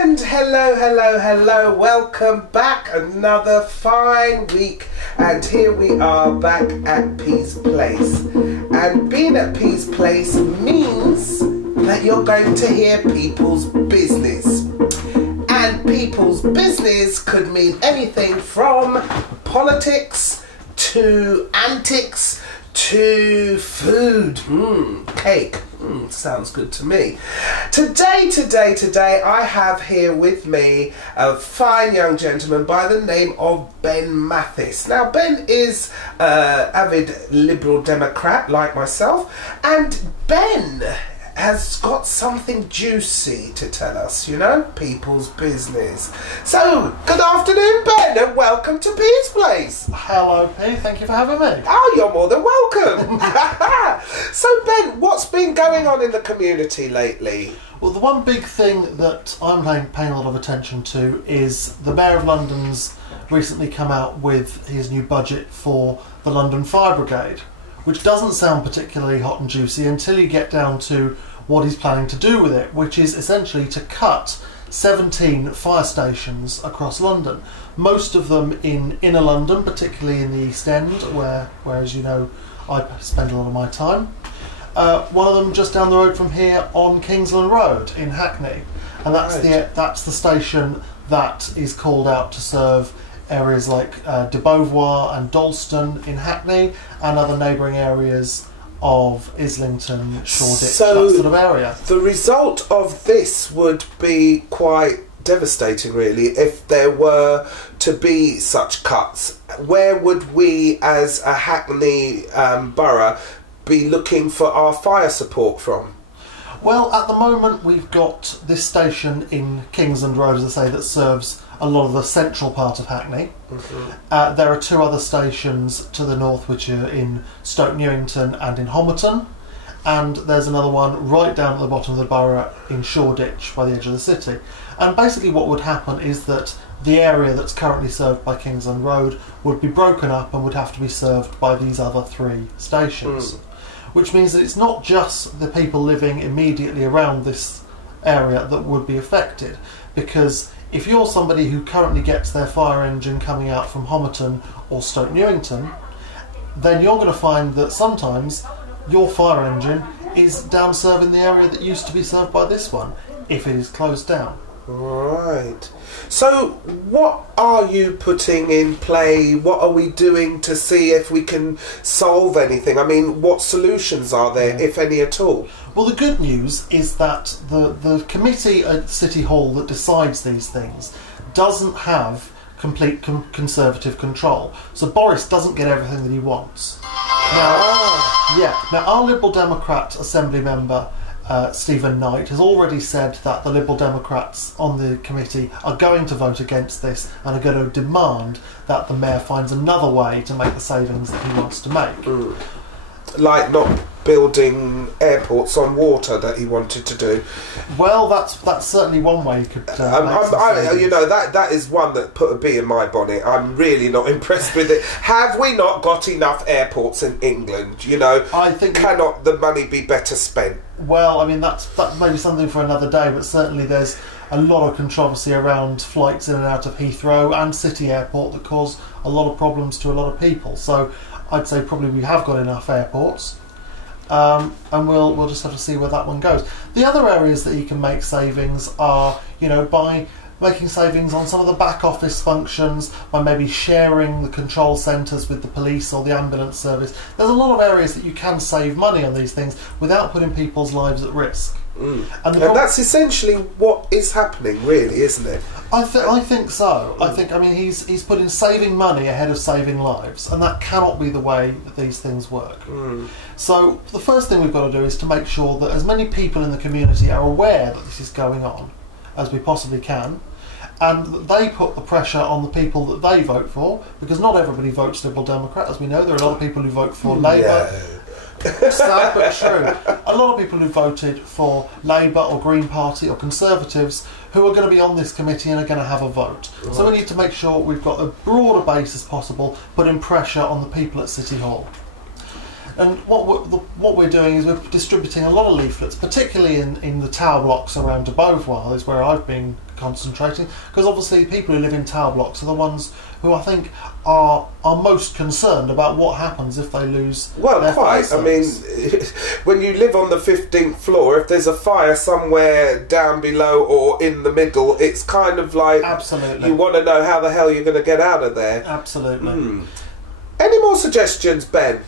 And hello, welcome back, another fine week, and here we are back at Peace Place. And being at Peace Place means that you're going to hear people's business. And people's business could mean anything from politics to antics to food. Cake. Sounds good to me. Today, I have here with me a fine young gentleman by the name of Ben Mathis. Now, Ben is an avid Liberal Democrat like myself, and Ben has got something juicy to tell us, you know, people's business. So, good afternoon, Ben, and welcome to Peace Place. Hello, P. Thank you for having me. Oh, you're more than welcome. So, Ben, what's been going on in the community lately? Well, the one big thing that I'm paying a lot of attention to is the Mayor of London's recently come out with his new budget for the London Fire Brigade, which doesn't sound particularly hot and juicy until you get down to what he's planning to do with it, which is essentially to cut 17 fire stations across London. Most of them in inner London, particularly in the East End, where as you know, I spend a lot of my time. One of them just down the road from here on Kingsland Road in Hackney, and that's the station that is called out to serve areas like de Beauvoir and Dalston in Hackney and other neighbouring areas of Islington, Shoreditch, that sort of area. The result of this would be quite devastating, really, if there were to be such cuts. Where would we as a Hackney borough be looking for our fire support from? Well, at the moment we've got this station in Kingsland Road, as I say, that serves a lot of the central part of Hackney. There are two other stations to the north which are in Stoke Newington and in Homerton, and there's another one right down at the bottom of the borough in Shoreditch by the edge of the city. And basically what would happen is that the area that's currently served by Kingsland Road would be broken up and would have to be served by these other three stations. Which means that it's not just the people living immediately around this area that would be affected, because if you're somebody who currently gets their fire engine coming out from Homerton or Stoke Newington, then you're going to find that sometimes your fire engine is down serving the area that used to be served by this one, if it is closed down. Right. So what are you putting in play? What are we doing to see if we can solve anything? I mean, what solutions are there, if any at all? Well, the good news is that the committee at City Hall that decides these things doesn't have complete Conservative control. So Boris doesn't get everything that he wants. Now, our Liberal Democrat Assembly member Stephen Knight has already said that the Liberal Democrats on the committee are going to vote against this and are going to demand that the Mayor finds another way to make the savings that he wants to make. Like not building airports on water that he wanted to do. Well, that's certainly one way you could you know, that is one that put a bee in my bonnet. I'm really not impressed with it. Have we not got enough airports in England? You know, I think cannot the money be better spent? Well, I mean, that may be something for another day, but certainly there's a lot of controversy around flights in and out of Heathrow and City Airport that cause a lot of problems to a lot of people. So I'd say probably we have got enough airports, and we'll just have to see where that one goes. The other areas that you can make savings are, you know, by making savings on some of the back office functions, by maybe sharing the control centres with the police or the ambulance service. There's a lot of areas that you can save money on these things without putting people's lives at risk. And that's essentially what is happening, really, isn't it? I think so. I mean, he's putting saving money ahead of saving lives, and that cannot be the way that these things work. So the first thing we've got to do is to make sure that as many people in the community are aware that this is going on as we possibly can, and that they put the pressure on the people that they vote for, because not everybody votes Liberal Democrat, as we know. There are a lot of people who vote for Labour. Sad but true. A lot of people who voted for Labour or Green Party or Conservatives who are going to be on this committee and are going to have a vote. Right. So we need to make sure we've got a broader base as possible, putting pressure on the people at City Hall. And what we're doing is we're distributing a lot of leaflets, particularly in the tower blocks around de Beauvoir, is where I've been concentrating, because obviously people who live in tower blocks are the ones who I think are most concerned about what happens if they lose their fire service. I mean, when you live on the 15th floor, if there's a fire somewhere down below or in the middle, it's kind of like... Absolutely. You want to know how the hell you're going to get out of there. Absolutely. Any more suggestions, Ben?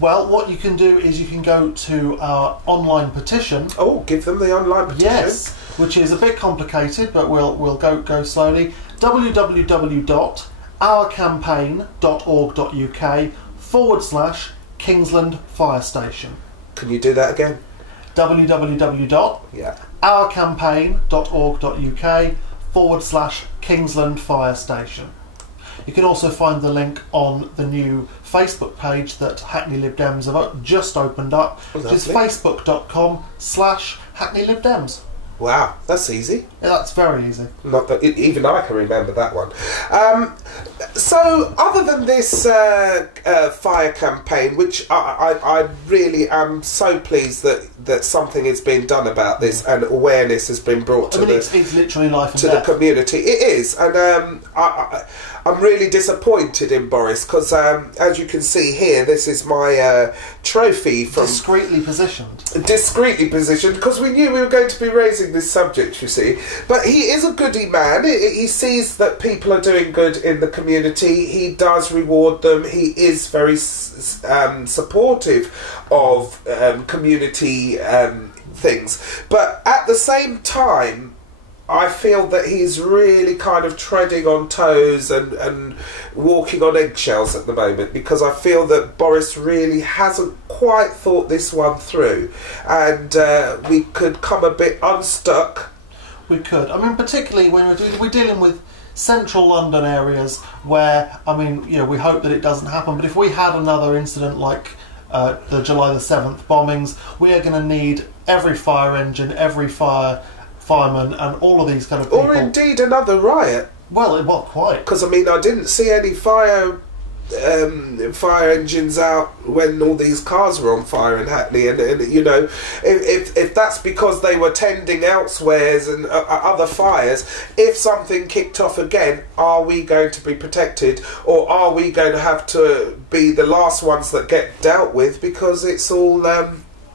Well, what you can do is you can go to our online petition. Oh, give them the online petition. Yes, which is a bit complicated, but we'll go slowly. www.ourcampaign.org.uk/Kingsland Fire Station. Can you do that again? www.ourcampaign.org.uk/Kingsland Fire Station. You can also find the link on the new Facebook page that Hackney Lib Dems have just opened up, which is facebook.com/Hackney Lib Dems. Wow, that's easy. Yeah, that's very easy. Not that even I can remember that one. So, other than this fire campaign, which I really am so pleased that something is being done about this and awareness has been brought to it's literally life and to death. the community. It is, and I'm really disappointed in Boris because, as you can see here, this is my trophy from discreetly positioned, because we knew we were going to be raising this subject, you see. But he is a goody man. He sees that people are doing good in the community. He does reward them. He is very supportive of community things. But at the same time, I feel that he's really kind of treading on toes and walking on eggshells at the moment, because I feel that Boris really hasn't quite thought this one through, and we could come a bit unstuck. We could. I mean, particularly when we're dealing with central London areas where, I mean, we hope that it doesn't happen, but if we had another incident like the July the 7th bombings, we are going to need every fire engine, every fireman and all of these kind of people. Or indeed another riot. Well, quite. Because, I mean, I didn't see any fire engines out when all these cars were on fire in Hackney, and if that's because they were tending elsewheres and other fires, if something kicked off again, are we going to be protected, or are we going to have to be the last ones that get dealt with because it's all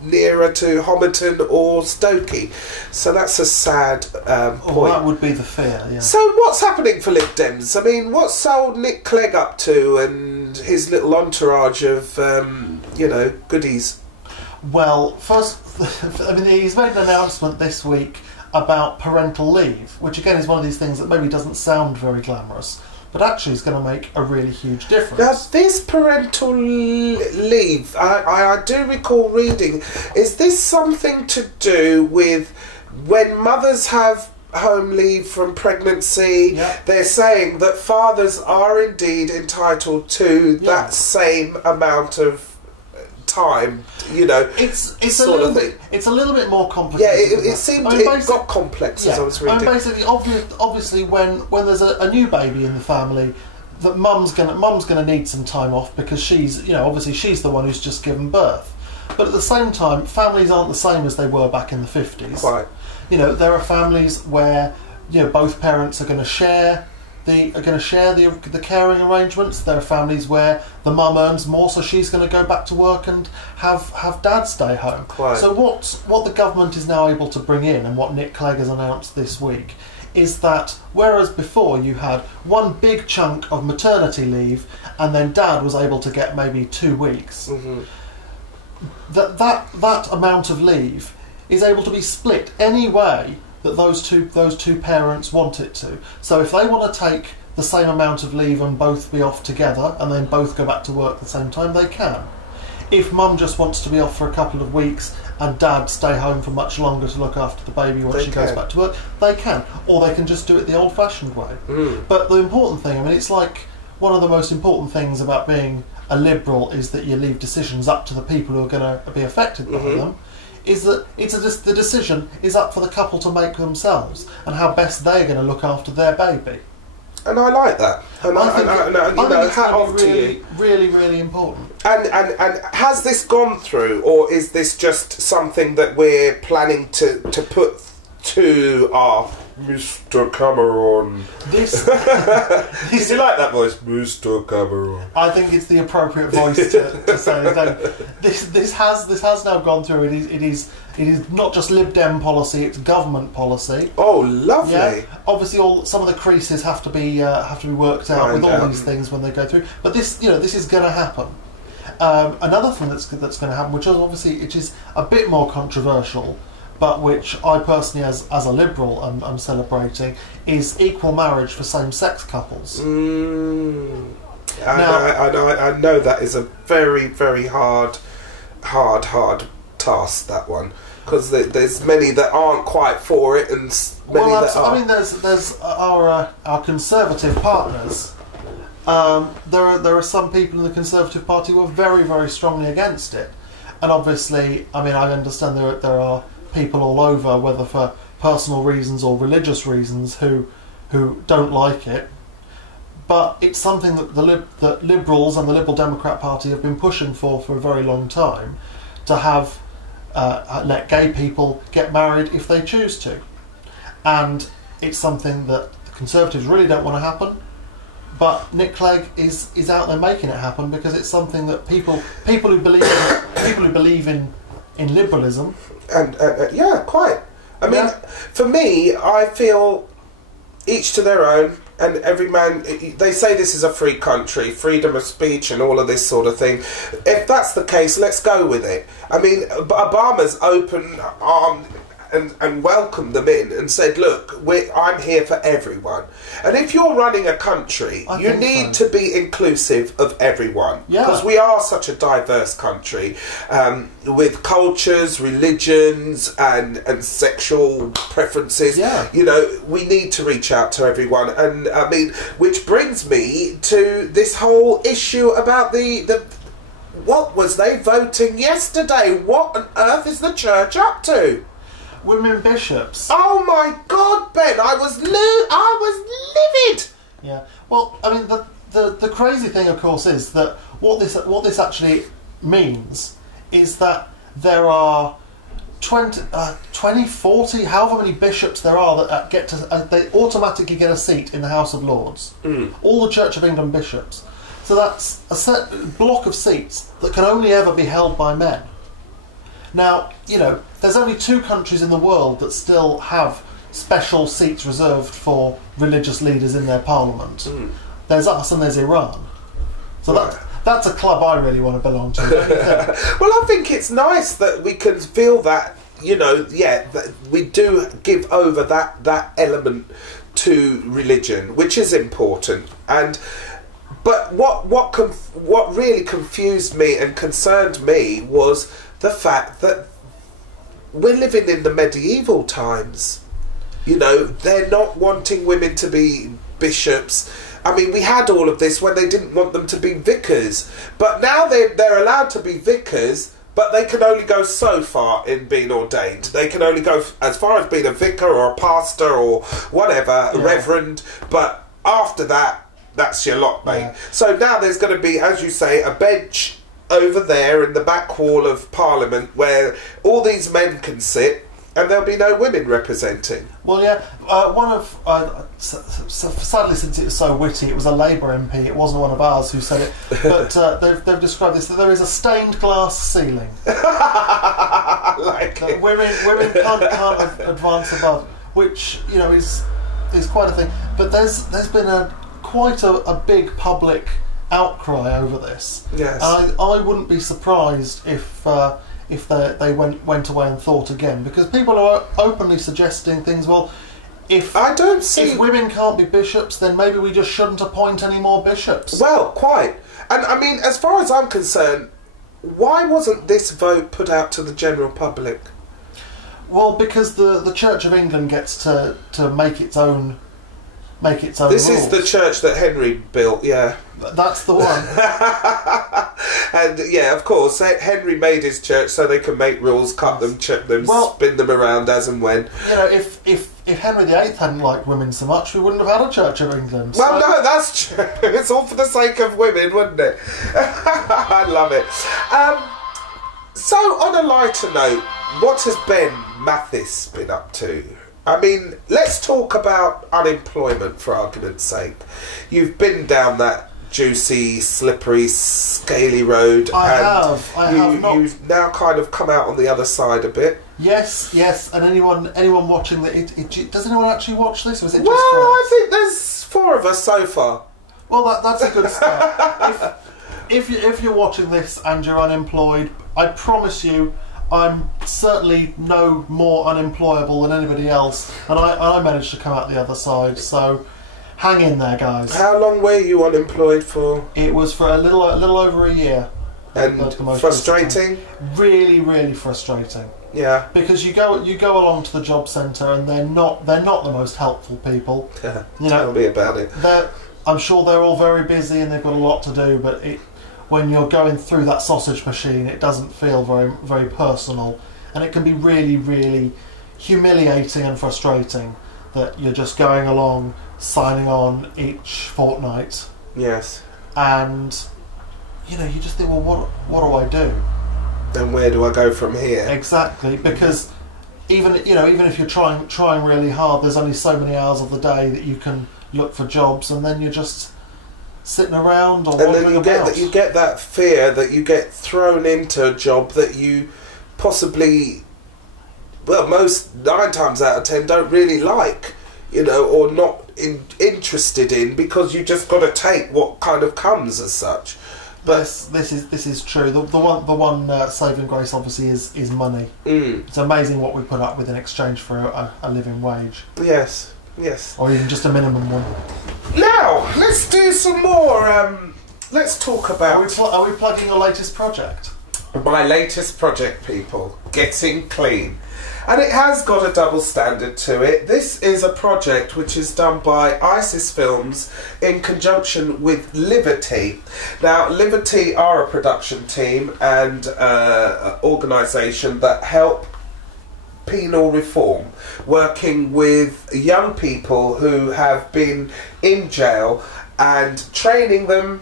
nearer to Homerton or Stokey? So that's a sad point. Well, that would be the fear, yeah. So what's happening for Lib Dems? I mean, what's old Nick Clegg up to and his little entourage of, goodies? Well, first, I mean, he's made an announcement this week about parental leave, which again is one of these things that maybe doesn't sound very glamorous, but actually is going to make a really huge difference. Now, this parental leave, I do recall reading, is this something to do with when mothers have home leave from pregnancy? Yeah. They're saying that fathers are indeed entitled to that same amount of time, it's a little bit. It's a little bit more complicated. Yeah, it seemed it got complex as I was reading. Basically, obviously, when there's a new baby in the family, that mum's gonna need some time off because she's obviously she's the one who's just given birth. But at the same time, families aren't the same as they were back in the 50s. Quite. There are families where both parents are going to share the caring arrangements. There are families where the mum earns more, so she's going to go back to work and have dad stay home. Quite. So what the government is now able to bring in, and what Nick Clegg has announced this week, is that whereas before you had one big chunk of maternity leave and then dad was able to get maybe 2 weeks, that amount of leave is able to be split any way that those two parents want it to. So if they want to take the same amount of leave and both be off together and then both go back to work at the same time, they can. If mum just wants to be off for a couple of weeks and dad stay home for much longer to look after the baby once she goes back to work, they can. Or they can just do it the old-fashioned way. But the important thing, I mean, it's like one of the most important things about being a liberal is that you leave decisions up to the people who are going to be affected by them. Is that the decision is up for the couple to make themselves and how best they're going to look after their baby. And I like that. And I think hat off to you. Really, really important. And has this gone through, or is this just something that we're planning to put to our Mr. Cameron. This, Did you like that voice, Mr. Cameron? I think it's the appropriate voice to say. No, this has now gone through. It is not just Lib Dem policy; it's government policy. Oh, lovely! Yeah. Obviously, some of the creases have to be worked out with all these things when they go through. But this is going to happen. Another thing that's going to happen, which is a bit more controversial, but which I personally, as a liberal, I'm celebrating, is equal marriage for same-sex couples. I know that is a very, very hard task, that one, because there's many that aren't quite for it, and many that are. I mean, there's our Conservative partners. There are some people in the Conservative Party who are very, very strongly against it, and obviously, I mean, I understand there are people all over, whether for personal reasons or religious reasons, who don't like it. But it's something that the Liberals and the Liberal Democrat Party have been pushing for a very long time, to have let gay people get married if they choose to, and it's something that the Conservatives really don't want to happen. But Nick Clegg is out there making it happen, because it's something that people who believe in liberalism. And yeah, quite. I mean, for me, I feel each to their own, and every man. They say this is a free country, freedom of speech, and all of this sort of thing. If that's the case, let's go with it. I mean, Obama's open armed and welcomed them in and said, "Look, I'm here for everyone." And if you're running a country, you need to be inclusive of everyone, because we are such a diverse country, with cultures, religions, and sexual preferences. You know, we need to reach out to everyone. And I mean, which brings me to this whole issue about the what was they voting yesterday? What on earth is the church up to? Women bishops. Oh my God, Ben! I was livid. Yeah. Well, I mean, the crazy thing, of course, is that what this actually means is that there are 20, 40, however many bishops there are that they automatically get a seat in the House of Lords. All the Church of England bishops. So that's a set block of seats that can only ever be held by men. Now, you know, there's only 2 countries in the world that still have special seats reserved for religious leaders in their parliament. There's us and there's Iran. So that's a club I really want to belong to. Don't you think? Well, I think it's nice that we can feel that, you know, that we do give over that element to religion, which is important. But what really confused me and concerned me was the fact that we're living in the medieval times. You know, they're not wanting women to be bishops. I mean, we had all of this when they didn't want them to be vicars. But now they're allowed to be vicars, but they can only go so far in being ordained. They can only go as far as being a vicar or a pastor or whatever, a reverend. But after that, that's your lot, mate. Yeah. So now there's going to be, as you say, a bench over there in the back wall of Parliament where all these men can sit, and there'll be no women representing. Well, yeah, sadly, since it was so witty, it was a Labour MP, it wasn't one of ours who said it, but they've described this, that there is a stained glass ceiling. Women can't advance above, which, you know, is quite a thing. But there's been quite a big public outcry over this. Yes. And I wouldn't be surprised if they went away and thought again, because people are openly suggesting things. Well, if women can't be bishops, then maybe we just shouldn't appoint any more bishops. Well, quite. And I mean, as far as I'm concerned, why wasn't this vote put out to the general public? Well, because the Church of England gets to make its own. This rules. Is the church that Henry built, yeah. That's the one. And yeah, of course, Henry made his church so they can make rules, cut them, check them, spin them around as and when. You know, if Henry VIII hadn't liked women so much, we wouldn't have had a Church of England. Well, no, that's true. It's all for the sake of women, wouldn't it? I love it. So, on a lighter note, what has Ben Mathis been up to? I mean, let's talk about unemployment for argument's sake. You've been down that juicy, slippery, scaly road. I have. You've now kind of come out on the other side a bit. Yes. And anyone watching does anyone actually watch this? Or is it just well, I think there's 4 of us so far. Well, that's a good start. if you're watching this and you're unemployed, I promise you, I'm certainly no more unemployable than anybody else, and I managed to come out the other side. So, hang in there, guys. How long were you unemployed for? It was for a little over a year. And frustrating? Really, really frustrating. Yeah. Because you go along to the job centre and they're not the most helpful people. Tell me about it. I'm sure they're all very busy and they've got a lot to do, but when you're going through that sausage machine, it doesn't feel very, very personal, and it can be really, really humiliating and frustrating that you're just going along, signing on each fortnight. Yes. And you just think, well, what do I do? Then where do I go from here? Exactly, because even if you're trying really hard, there's only so many hours of the day that you can look for jobs, and then you're just sitting around or wandering about. And then you get that fear that you get thrown into a job that you possibly, most 9 times out of 10 don't really like, or not interested in, because you just got to take what kind of comes as such. But this is true. The one saving grace obviously is money. It's amazing what we put up with in exchange for a living wage. Yes. Or even just a minimum one. Now, let's do some more. Let's talk about... Are we plugging your latest project? My latest project, people. Getting Clean. And it has got a double standard to it. This is a project which is done by ISIS Films in conjunction with Liberty. Now, Liberty are a production team and organisation that help penal reform, working with young people who have been in jail and training them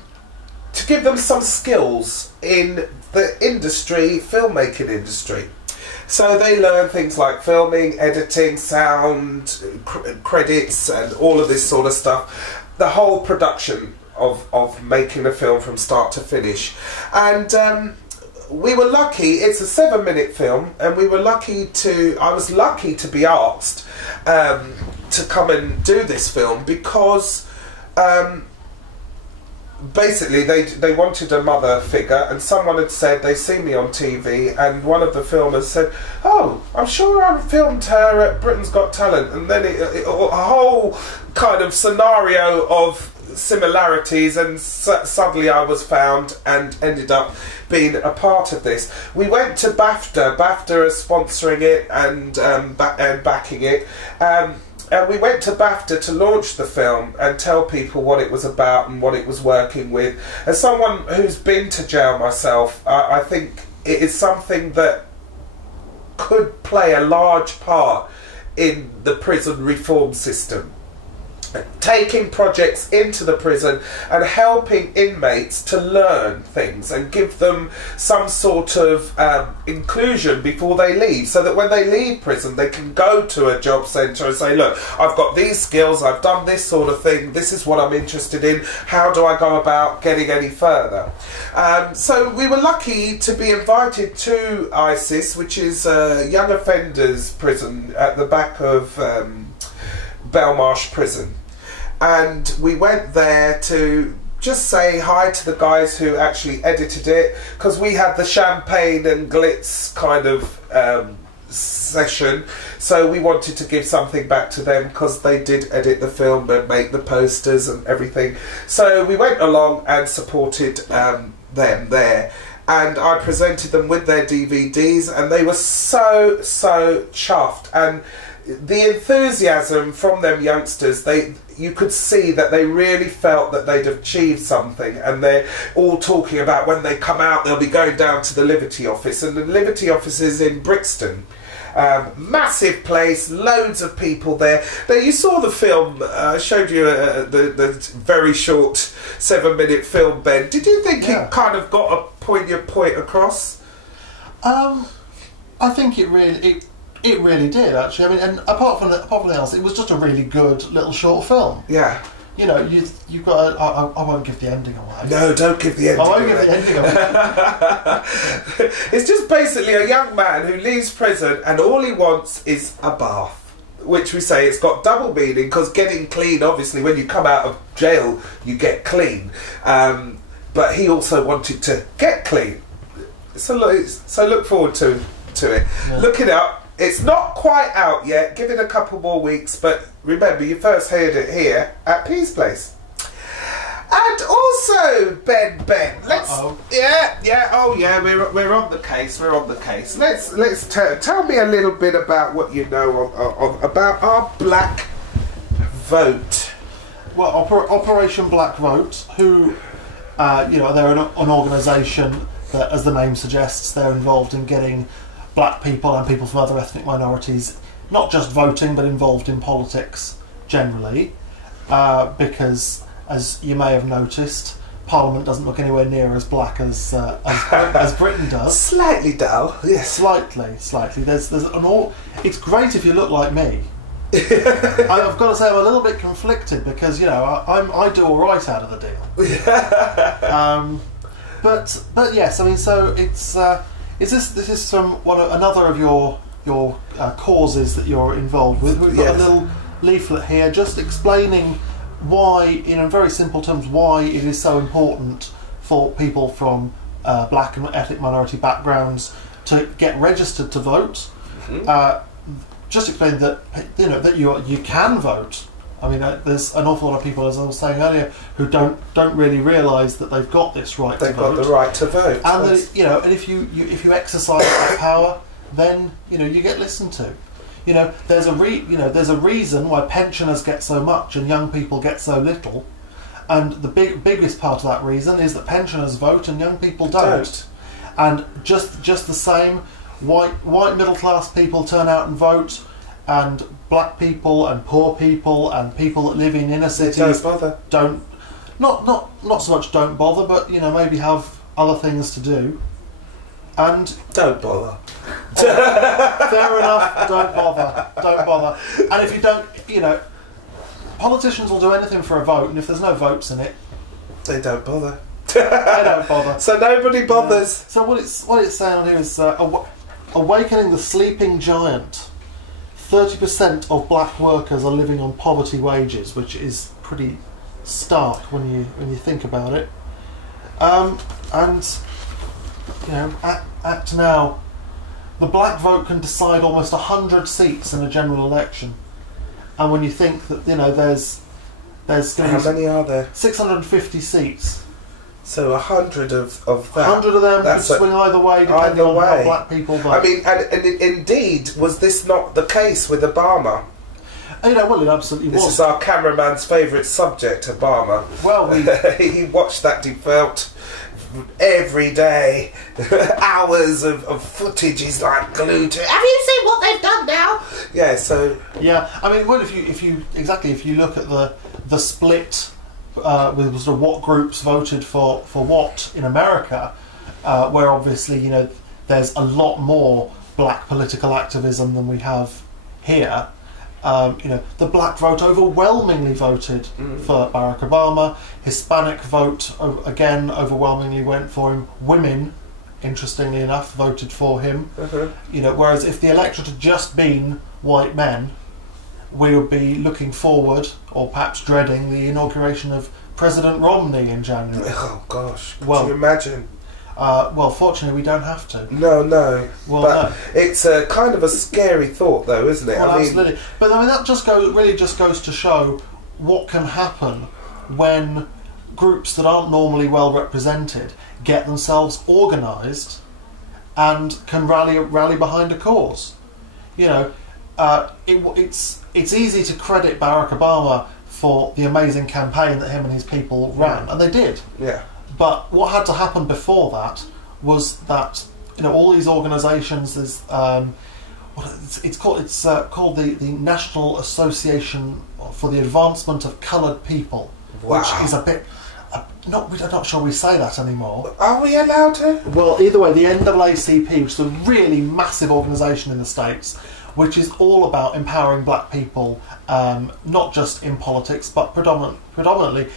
to give them some skills in the industry, filmmaking industry. So they learn things like filming, editing, sound, credits, and all of this sort of stuff. The whole production of making a film from start to finish. And we were lucky, it's a 7-minute film, and I was lucky to be asked to come and do this film because basically they wanted a mother figure, and someone had said they see me on TV, and one of the filmers said, "Oh, I'm sure I filmed her at Britain's Got Talent," and then a whole kind of scenario of similarities, and suddenly I was found and ended up being a part of this. We went to BAFTA. BAFTA is sponsoring it and backing it. And we went to BAFTA to launch the film and tell people what it was about and what it was working with. As someone who's been to jail myself, I think it is something that could play a large part in the prison reform system. Taking projects into the prison and helping inmates to learn things and give them some sort of inclusion before they leave, so that when they leave prison they can go to a job centre and say, "Look, I've got these skills, I've done this sort of thing, this is what I'm interested in, how do I go about getting any further?" So we were lucky to be invited to ISIS, which is a young offenders prison at the back of Belmarsh Prison. And we went there to just say hi to the guys who actually edited it, because we had the champagne and glitz kind of session, so we wanted to give something back to them because they did edit the film and make the posters and everything. So we went along and supported them there, and I presented them with their DVDs, and they were so chuffed. And the enthusiasm from them youngsters, you could see that they really felt that they'd achieved something, and they're all talking about when they come out they'll be going down to the Liberty office, and the Liberty office is in Brixton. Massive place, loads of people there. Now, you saw the film, I showed you the very short 7-minute film, Ben. Did you think it kind of got your point across? I think it It really did, actually. I mean, and apart from anything else, it was just a really good little short film. Yeah. You know, you've got. I won't give the ending away. No, don't give the ending away. I won't give the ending away. It's just basically a young man who leaves prison and all he wants is a bath. Which we say it's got double meaning because getting clean, obviously, when you come out of jail, you get clean. But he also wanted to get clean. So look forward to it. Yeah. Look it up. It's not quite out yet. Give it a couple more weeks. But remember, you first heard it here at Peace Place. And also, Ben, let's oh yeah, we're on the case. Let's tell me a little bit about what you know about our Black Vote. Well, Operation Black Vote, who they're an organisation that, as the name suggests, they're involved in getting black people and people from other ethnic minorities not just voting but involved in politics generally, because, as you may have noticed, Parliament doesn't look anywhere near as black as Britain does. Slightly dull, yes. Slightly. There's it's great if you look like me. I've got to say I'm a little bit conflicted because I do all right out of the deal. But yes, I mean, so it's this is from another of your causes that you're involved with. We've got a little leaflet here just explaining why, in very simple terms, why it is so important for people from black and ethnic minority backgrounds to get registered to vote. Mm-hmm. Just explain that that you can vote. I mean, there's an awful lot of people, as I was saying earlier, who don't really realise that they've got this right to vote. They've got the right to vote. And that, and if you exercise that power, then you get listened to. There's a reason why pensioners get so much and young people get so little, and the biggest part of that reason is that pensioners vote and young people don't. And just the same, white middle class people turn out and vote, and black people and poor people and people that live in inner cities don't not so much don't bother, but maybe have other things to do. And don't bother. Fair enough. Don't bother. And if you don't, politicians will do anything for a vote, and if there's no votes in it, they don't bother. So nobody bothers. So what it's saying on here is awakening the sleeping giant. 30% of black workers are living on poverty wages, which is pretty stark when you think about it. Act now. The black vote can decide almost 100 seats in a general election, and when you think that there's how many are there? 650 seats. So 100 of that. 100 of them could swing either way, depending on how black people vote. I mean, and indeed, was this not the case with Obama? Well, it absolutely was. This is our cameraman's favourite subject, Obama. Well, he watched that developed every day, hours of footage. He's like glued to it. Have you seen what they've done now? Yeah. So yeah, I mean, well, if you look at the split with sort of what groups voted for what in America, where obviously there's a lot more black political activism than we have here. The black vote overwhelmingly voted for Barack Obama. Hispanic vote again overwhelmingly went for him. Women, interestingly enough, voted for him. Whereas if the electorate had just been white men, we would be looking forward, or perhaps dreading, the inauguration of President Romney in January. Oh gosh, could you imagine? Well, fortunately, we don't have to. No. Well, but it's a kind of a scary thought, though, isn't it? Well, absolutely. But I mean, that really just goes to show what can happen when groups that aren't normally well represented get themselves organised and can rally behind a cause. It's easy to credit Barack Obama for the amazing campaign that him and his people ran, and they did. Yeah. But what had to happen before that was that all these organisations, it's called the National Association for the Advancement of Coloured People, which is a bit. We're not sure we say that anymore. Are we allowed to? Well, either way, the NAACP, which is a really massive organisation in the States, which is all about empowering black people, not just in politics, but predominantly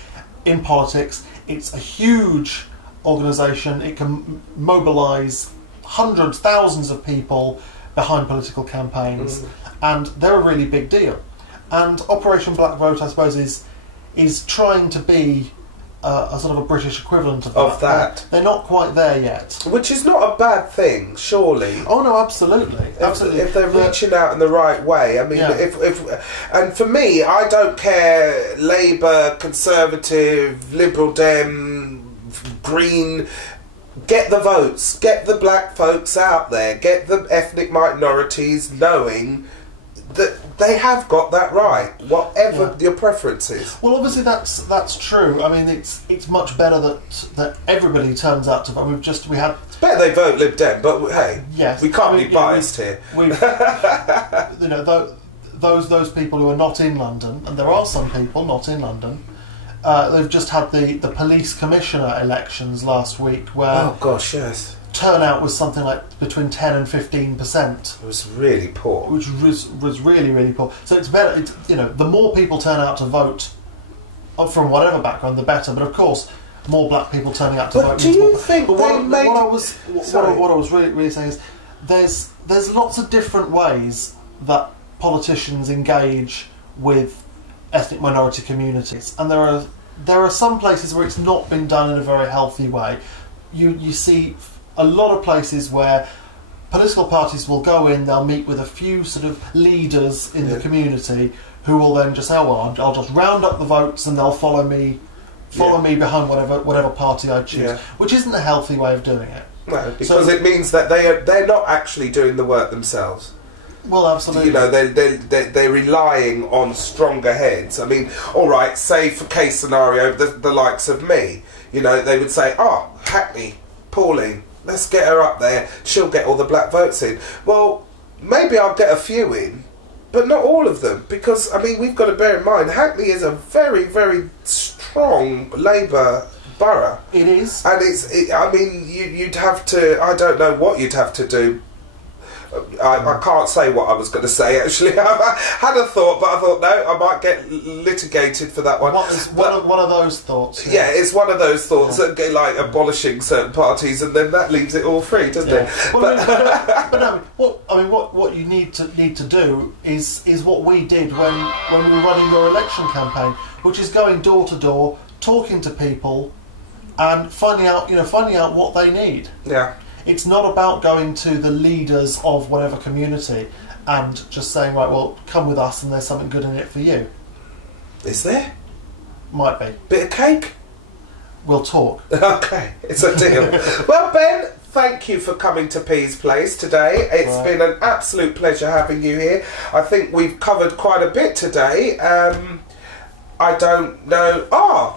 in politics. It's a huge organisation. It can mobilise hundreds, thousands of people behind political campaigns, and they're a really big deal. And Operation Black Vote, I suppose, is trying to be a sort of a British equivalent of that. They're not quite there yet. Which is not a bad thing, surely. Oh no, absolutely. If they're reaching out in the right way. I mean, and for me, I don't care Labour, Conservative, Liberal Dem, Green. Get the votes. Get the black folks out there. Get the ethnic minorities knowing that they have got that right, whatever your preference is. Well, obviously that's true. I mean, it's much better that everybody turns out to vote. We had. It's better they vote Lib Dem, but hey, yes, we can't be biased here. You know, those people who are not in London, and there are some people not in London. They've just had the police commissioner elections last week, where turnout was something like between 10 and 15%. It was really poor. Which was really, really poor. So it's better, the more people turn out to vote from whatever background, the better. But of course, more black people turning out to vote. Do you think what I was really saying is, there's lots of different ways that politicians engage with ethnic minority communities, and there are some places where it's not been done in a very healthy way. You see a lot of places where political parties will go in, they'll meet with a few sort of leaders in the community who will then just say, oh well, I'll just round up the votes and they'll follow me behind whatever party I choose, which isn't a healthy way of doing it. No, because it means that they're not actually doing the work themselves. Well, absolutely. They're relying on stronger heads. I mean, all right, say for case scenario, the likes of me, they would say, Hackney, Pauline, let's get her up there, she'll get all the black votes in. Well, maybe I'll get a few in, but not all of them, because, I mean, we've got to bear in mind, Hackney is a very, very strong Labour borough. It is. And you'd have to, I don't know what you'd have to do. I can't say what I was going to say, actually. I had a thought, but I thought, no, I might get litigated for that one. One of those thoughts. Yeah, it's one of those thoughts that get like abolishing certain parties, and then that leaves it all free, doesn't it? Well, what you need to do is what we did when we were running your election campaign, which is going door to door, talking to people, and finding out what they need. Yeah. It's not about going to the leaders of whatever community and just saying, right, well, come with us and there's something good in it for you. Is there? Might be. Bit of cake? We'll talk. Okay, it's a deal. Well, Ben, thank you for coming to Pease Place today. It's been an absolute pleasure having you here. I think we've covered quite a bit today. I don't know.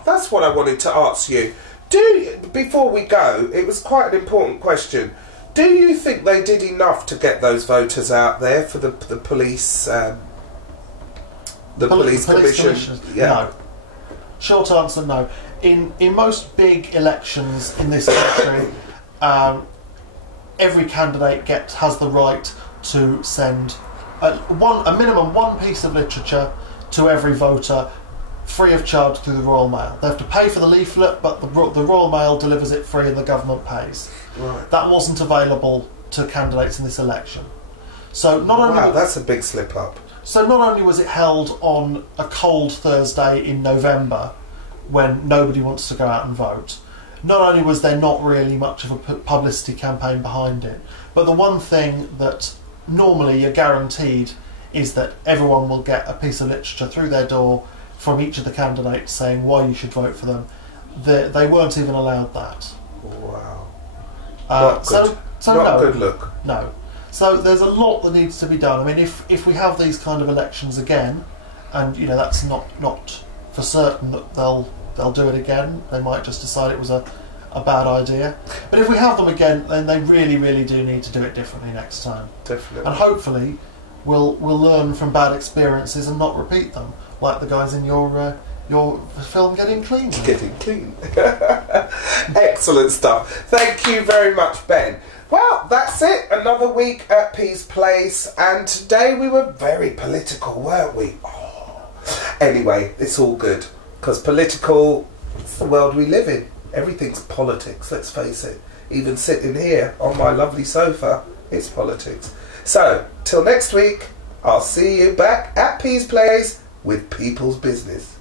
That's what I wanted to ask you. Before we go, it was quite an important question. Do you think they did enough to get those voters out there for the police, police commission? No. Short answer, no. In most big elections in this country, every candidate has the right to send a minimum one piece of literature to every voter, free of charge, through the Royal Mail. They have to pay for the leaflet, but the Royal Mail delivers it free and the government pays. Right. That wasn't available to candidates in this election. So that's a big slip up. So not only was it held on a cold Thursday in November, when nobody wants to go out and vote, not only was there not really much of a publicity campaign behind it, but the one thing that normally you're guaranteed is that everyone will get a piece of literature through their door from each of the candidates saying why you should vote for them. They weren't even allowed that. Wow. Not good. Not a good look. No. So there's a lot that needs to be done. I mean, if we have these kind of elections again, and that's not for certain that they'll do it again. They might just decide it was a bad idea. But if we have them again, then they really, really do need to do it differently next time. Definitely. And hopefully we'll learn from bad experiences and not repeat them, like the guys in your your film getting clean. Getting clean. Excellent stuff. Thank you very much, Ben. Well, that's it. Another week at Peace Place, and today we were very political, weren't we? Oh. Anyway, it's all good, because political, it's the world we live in. Everything's politics, let's face it. Even sitting here on my lovely sofa, it's politics. So, till next week, I'll see you back at Peace Place with People's Business.